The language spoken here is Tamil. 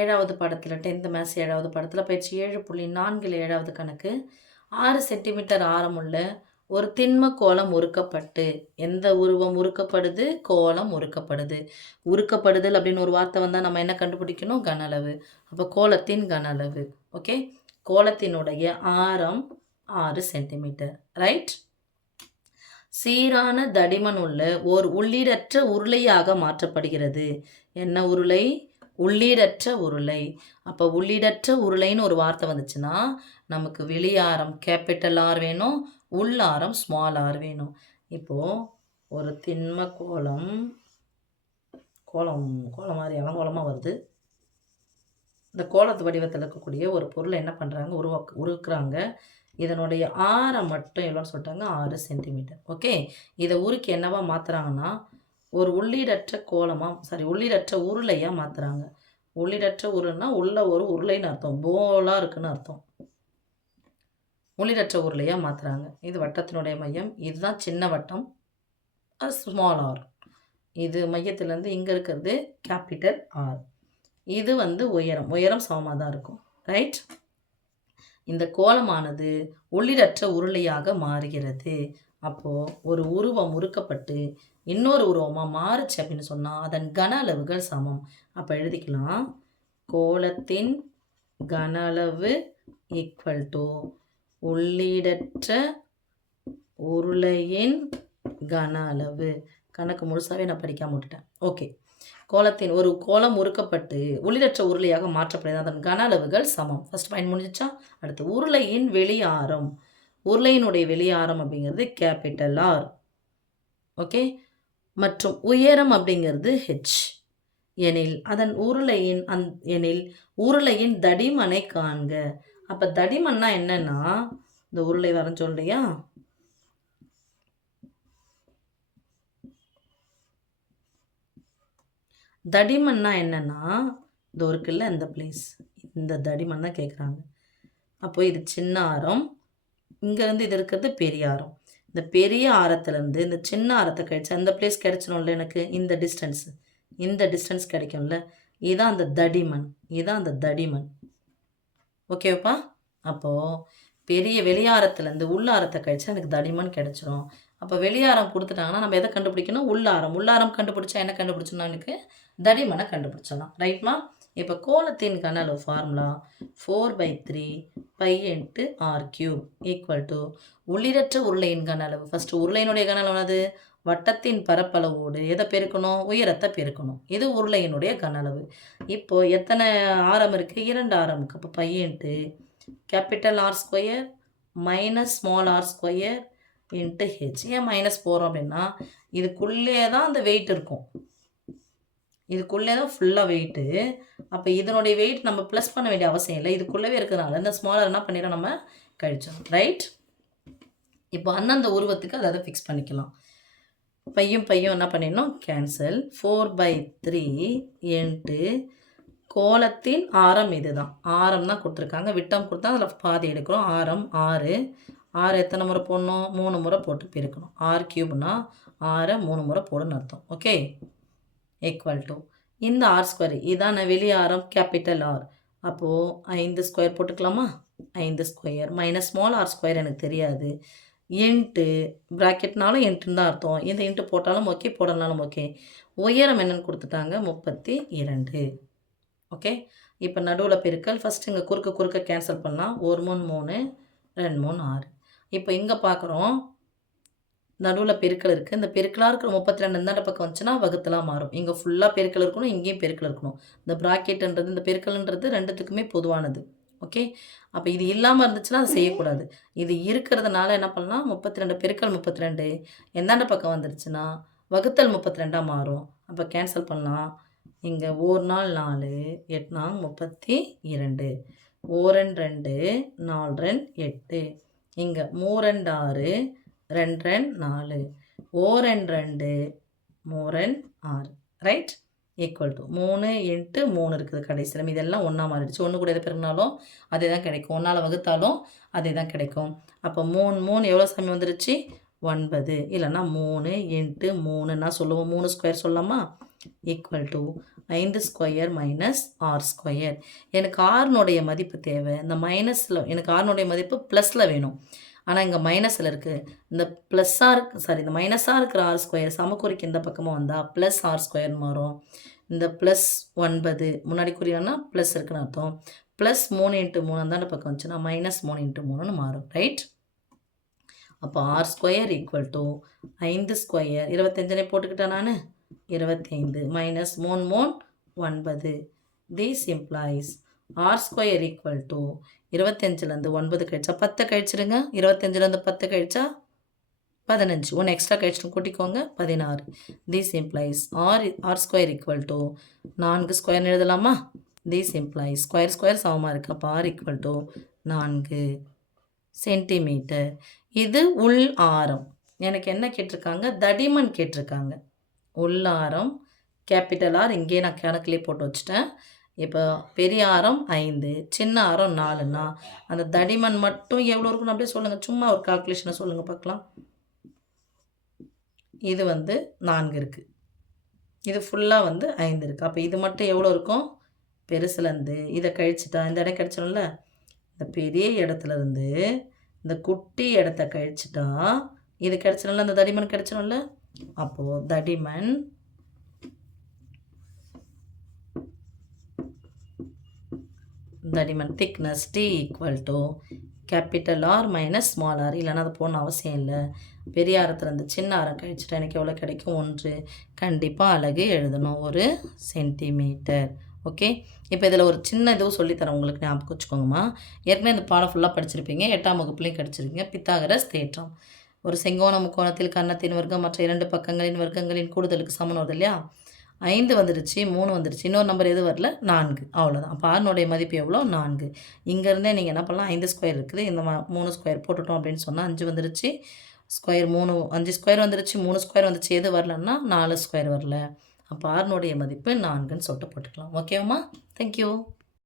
ஏழாவது பாடத்தில் 10th மேத்ஸ் 7வது பாடத்தில் பயிற்சி 7.4 7வது கணக்கு 6 சென்டிமீட்டர் ஆரமுள்ள ஒரு திண்ம கோலம் உருக்கப்பட்டு எந்த உருவம் உருக்கப்படுது? கோலம் உருக்கப்படுது. உருக்கப்படுதல் அப்படின்னு ஒரு வார்த்தை வந்தால் நம்ம என்ன கண்டுபிடிக்கணும்? கன அளவு. அப்போ கோலத்தின் கன அளவு. ஓகே, கோலத்தினுடைய ஆரம் 6 சென்டிமீட்டர். ரைட். சீரான தடிமன் உள்ள ஓர் உள்ளீடற்ற உருளையாக மாற்றப்படுகிறது. என்ன உருளை? உள்ளீடற்ற உருளை. அப்போ உள்ளீடற்ற உருளைன்னு ஒரு வார்த்தை வந்துச்சுன்னா நமக்கு வெளியாரம் கேபிட்டல் ஆர் வேணும், உள்ளாரம் ஸ்மால் ஆர் வேணும். இப்போது ஒரு திண்ம கோலம் கோலம் கோலம் மாதிரி அலங்கோலமாக வருது. இந்த கோலத்து வடிவத்தில் இருக்கக்கூடிய ஒரு பொருளை என்ன பண்ணுறாங்க? உருக்குறாங்க. இதனுடைய ஆரம் மட்டும் எவ்வளோன்னு சொல்லிட்டாங்க? 6 சென்டிமீட்டர். ஓகே, இதை உருக்கி என்னவா மாற்றுறாங்கன்னா ஒரு உள்ளீடற்ற உருளையாக மாற்றுறாங்க. உள்ளீடற்ற உருளைன்னா உள்ள ஒரு உருளைன்னு அர்த்தம், போலாக இருக்குன்னு அர்த்தம். உள்ளீடற்ற உருளையாக மாற்றுறாங்க. இது வட்டத்தினுடைய மையம். இதுதான் சின்ன வட்டம், அது ஸ்மால் ஆர். இது மையத்திலேருந்து இங்கே இருக்கிறது கேபிட்டல் ஆர். இது உயரம் சமமாக தான் இருக்கும். ரைட். இந்த கோலமானது உள்ளீடற்ற உருளையாக மாறுகிறது. அப்போது ஒரு உருவம் உருக்கப்பட்டு இன்னொரு உருவமாக மாறுச்சு அப்படின்னு சொன்னால் அதன் கன அளவுகள் சமம். அப்போ எழுதிக்கலாம், கோலத்தின் கன அளவு ஈக்குவல் டு உள்ளீடற்ற உருளையின் கன அளவு. கணக்கு முழுசாகவே நான் படிக்காம விட்டுட்டேன். ஓகே, ஒரு கோலம் உருக்கப்பட்டு உள்ளிடற்ற உருளையாக மாற்றப்படுகிறது, அதன் கன அளவுகள் சமம். ஃபர்ஸ்ட் பாயிண்ட் முடிஞ்சிச்சா? அடுத்து உருளையின் வெளியாரம். உருளையினுடைய வெளியாரம் அப்படிங்கிறது கேபிட்டல் ஆர். ஓகே, மற்றும் உயரம் அப்படிங்கிறது ஹெச் எனில் உருளையின் தடிமனை காண்க. அப்போ தடிமன்னா என்னன்னா இந்த உருளை வரைஞ்சோம் இல்லையா, தடிமன்னா என்னன்னா இது இருக்குல்ல இந்த பிளேஸ், இந்த தடிமன் தான் கேட்குறாங்க. அப்போ இது சின்ன ஆரம், இங்கேருந்து இது இருக்கிறது பெரிய ஆரம். இந்த பெரிய ஆரத்துலேருந்து இந்த சின்ன ஆரத்தை கழிச்சு அந்த பிளேஸ் கிடைச்சிடும்ல எனக்கு, இந்த டிஸ்டன்ஸ் கிடைக்கும்ல, இதுதான் அந்த தடிமன். ஓகேப்பா? அப்போது பெரிய வெளியாரத்துலேருந்து உள்ளாரத்தை கழிச்சா எனக்கு தடிமன் கிடைச்சிரும். அப்போ வெளியாரம் கொடுத்துட்டாங்கன்னா நம்ம எதை கண்டுபிடிக்கணும்? உள்ளாரம் கண்டுபிடிச்சா என்ன கண்டுபிடிச்சோம்னா எனக்கு தடிமனை கண்டுபிடிச்சலாம். ரைட்மா? இப்போ கோலத்தின் கன அளவு ஃபார்முலா 4/3 π × r³ ஈக்குவல் டு உள்ளிடற்ற உருளையின் கன அளவு. ஃபஸ்ட்டு உருளையினுடைய கன அளவு அது வட்டத்தின் பரப்பளவோடு எதை பெருக்கணும்? உயரத்தை பெருக்கணும். இது உருளையினுடைய கன அளவு. இப்போது எத்தனை ஆரம் இருக்குது? 2 ஆரம் இருக்குது. அப்போ π × capital R² minus small r² × h. ஏன் மைனஸ் போகிறோம் அப்படின்னா இதுக்குள்ளே தான் அந்த வெயிட் இருக்கும், இதுக்குள்ளே தான் ஃபுல்லாக வெயிட்டு. அப்போ இதனுடைய வெயிட் நம்ம ப்ளஸ் பண்ண வேண்டிய அவசியம் இல்லை, இதுக்குள்ளவே இருக்கிறதுனால இந்த ஸ்மாலர் என்ன பண்ணிடுறோம்? நம்ம கழிச்சோம். ரைட். இப்போ அந்தந்த உருவத்துக்கு அதை ஃபிக்ஸ் பண்ணிக்கலாம். பையும் என்ன பண்ணிடணும்? கேன்சல். 4/3 × கோலத்தின் ஆரம் இதுதான். ஆரம் தான் கொடுத்துருக்காங்க, விட்டம் கொடுத்தா அதில் பாதி எடுக்கிறோம். ஆரம் 6. 6 எத்தனை முறை போடணும்? 3 முறை போட்டு பெருக்கணும். r³ 6 3 முறை போடுன்னு அர்த்தம். ஓகே, ஈக்குவல் டு இந்த r² இதான் வெளியாரம் கேபிட்டல் ஆர். அப்போது 5² போட்டுக்கலாமா? 5² மைனஸ் ஸ்மால் r² எனக்கு தெரியாது, இன்ட்டு ப்ராக்கெட்னாலும் இன்ட்டுன்னு தான் அர்த்தம். இந்த இன்ட்டு போட்டாலும் ஓகே, போடனாலும் ஓகே. உயரம் என்னென்னு கொடுத்துட்டாங்க? 32. ஓகே, இப்போ நடுவில் பெருக்கல். ஃபஸ்ட்டு இங்கே குறுக்க கேன்சல் பண்ணலாம். 1 3 3 2 3 6. இப்போ இங்கே பார்க்குறோம் நடுவில் பெருக்கல் இருக்குது. இந்த பெருக்கலாக இருக்கிற 32 இந்தாண்ட பக்கம் வந்துச்சுன்னா வகுத்தலாக மாறும். இங்கே ஃபுல்லாக பெருக்கல் இருக்கணும், இங்கேயும் பெருக்கல் இருக்கணும். இந்த ப்ராக்கெட்டுன்றது இந்த பெருக்கல்ன்றது ரெண்டுத்துக்குமே பொதுவானது. ஓகே, அப்போ இது இல்லாமல் இருந்துச்சுன்னா அது செய்யக்கூடாது. இது இருக்கிறதுனால என்ன பண்ணலாம்? 32 பெருக்கல் 32 எந்தாண்ட பக்கம் வந்துருச்சுன்னா வகுத்தல் 32ஆக மாறும். அப்போ கேன்சல் பண்ணலாம். இங்கே 1 4 4 8 4 32, 1 2 4 8, இங்கே 3 2 6 2 4, 1 2 3 6. ரைட். ஈக்குவல் டு 3 × 3 இருக்குது கடைசியில். இதெல்லாம் ஒன்றா மாறிடுச்சு. ஒன்று கூட எது பெருங்கினாலும் அதே தான் கிடைக்கும், 1ஆல் வகுத்தாலும் அதே தான் கிடைக்கும். அப்போ 3 3 எவ்வளோ சாமி வந்துருச்சு? 9 இல்லைன்னா 3 இன்ட்டு 3ன்னா சொல்லுவோம். 3 ஸ்கொயர் சொல்லலாமா? Equal to 5 square minus R square. எனக்கு ஆர்னுடைய மதிப்பு தேவை. இந்த மைனஸில் எனக்கு ஆர்னுடைய மதிப்பு ப்ளஸில் வேணும். ஆனால் இங்கே மைனஸில் இருக்குது. இந்த இந்த மைனஸாக இருக்கிற ஆர் ஸ்கொயர் சமக்குறிக்கு இந்த பக்கமாக வந்தால் ப்ளஸ் ஆர் ஸ்கொயர்னு மாறும். இந்த ப்ளஸ் 9 முன்னாடி குறியானா ப்ளஸ் இருக்குன்னு அர்த்தம். ப்ளஸ் 3 இன்ட்டு 3 அந்தாண்ட பக்கம் வந்துச்சுன்னா மைனஸ் 3 இன்ட்டு 3ன்னு மாறும். ரைட்? அப்போ R square equal to 5 square 25 போட்டுக்கிட்டேன் நான். 25 minus 3 9. This implies R square equal to 25லேருந்து 9 கழிச்சா 10 கழிச்சிடுங்க. 25லேருந்து 10 கழிச்சா 15. 1 எக்ஸ்ட்ரா கழிச்சிட்டு கூட்டிக்கோங்க 16. This implies R square equal to 4 ஸ்கொயர்னு எழுதலாமா? திஸ் இம்ப்ளைஸ் ஸ்கொயர் சமமாக இருக்குது. அப்போ ஆர் ஈக்குவல் டு 4 சென்டிமீட்டர். இது உள் ஆரம். எனக்கு என்ன கேட்டிருக்காங்க? தடிமன் கேட்டிருக்காங்க. உள் ஆரம் கேபிட்டல் ஆர் இங்கே நான் கணக்கிலே போட்டு வச்சுட்டேன். இப்போ பெரிய ஆரம் 5, சின்ன ஆரம் 4ன்னா அந்த தடிமன் மட்டும் எவ்வளோ இருக்குன்னு அப்படியே சொல்லுங்கள். சும்மா ஒரு கால்குலேஷனை சொல்லுங்கள் பார்க்கலாம். இது 4 இருக்குது. இது ஃபுல்லாக 5 இருக்குது. அப்போ இது மட்டும் எவ்வளோ இருக்கும்? பெருசுலேருந்து இதை கழிச்சிட்டா இந்த இடம் கிடச்சிடும்ல. இந்த பெரிய இடத்துலேருந்து இந்த குட்டி இடத்த கழிச்சிட்டா இது கிடச்சிடும்ல, இந்த தடிமன் கிடச்சிடும்ல. அப்போது தடிமன் thickness T equal to capital R minus small R. இல்லைன்னா அது போகணும் அவசியம் இல்லை. பெரிய ஆரத்துலேருந்து சின்ன ஆரம் கழிச்சிட்டா எனக்கு எவ்வளோ கிடைக்கும்? 1. கண்டிப்பாக அலகு எழுதணும் 1 சென்டிமீட்டர். ஓகே. இப்போ இதில் ஒரு சின்ன இதுவும் சொல்லித்தரேன் உங்களுக்கு, ஞாபகம் வச்சுக்கோங்கம்மா. ஏற்கனவே இந்த பாடம் ஃபுல்லாக படிச்சிருப்பீங்க. 8ஆம் வகுப்புலையும் கிடச்சிருக்கீங்க. பித்தாகரஸ் தேற்றம். ஒரு செங்கோண முக்கோணத்தில் கன்னத்தின் வர்க்கம் மற்ற 2 பக்கங்களின் வர்க்கங்களின் கூடுதலுக்கு சமன் வருது இல்லையா? 5 வந்துடுச்சு, 3 வந்துடுச்சு. இன்னொரு நம்பர் எது வரல? 4. அவ்வளோதான். அப்போ ஆர்னுடைய மதிப்பு எவ்வளோ? 4. இங்கேருந்தே நீங்கள் என்ன பண்ணலாம்? 5 ஸ்கொயர் இருக்குது. இந்த 3 ஸ்கொயர் போட்டுட்டோம் அப்படின்னு சொன்னால் 5 வந்துடுச்சு. ஸ்கொயர் 5 ஸ்கொயர் வந்துடுச்சு. 3 ஸ்கொயர் வந்துச்சு. எது வரலன்னா 4 ஸ்கொயர் வரல. அப்போ ஆர்னுடைய மதிப்பு 4ன்னு சொல்லிட்டு போட்டுக்கலாம். ஓகேவாம்மா? தேங்க்யூ.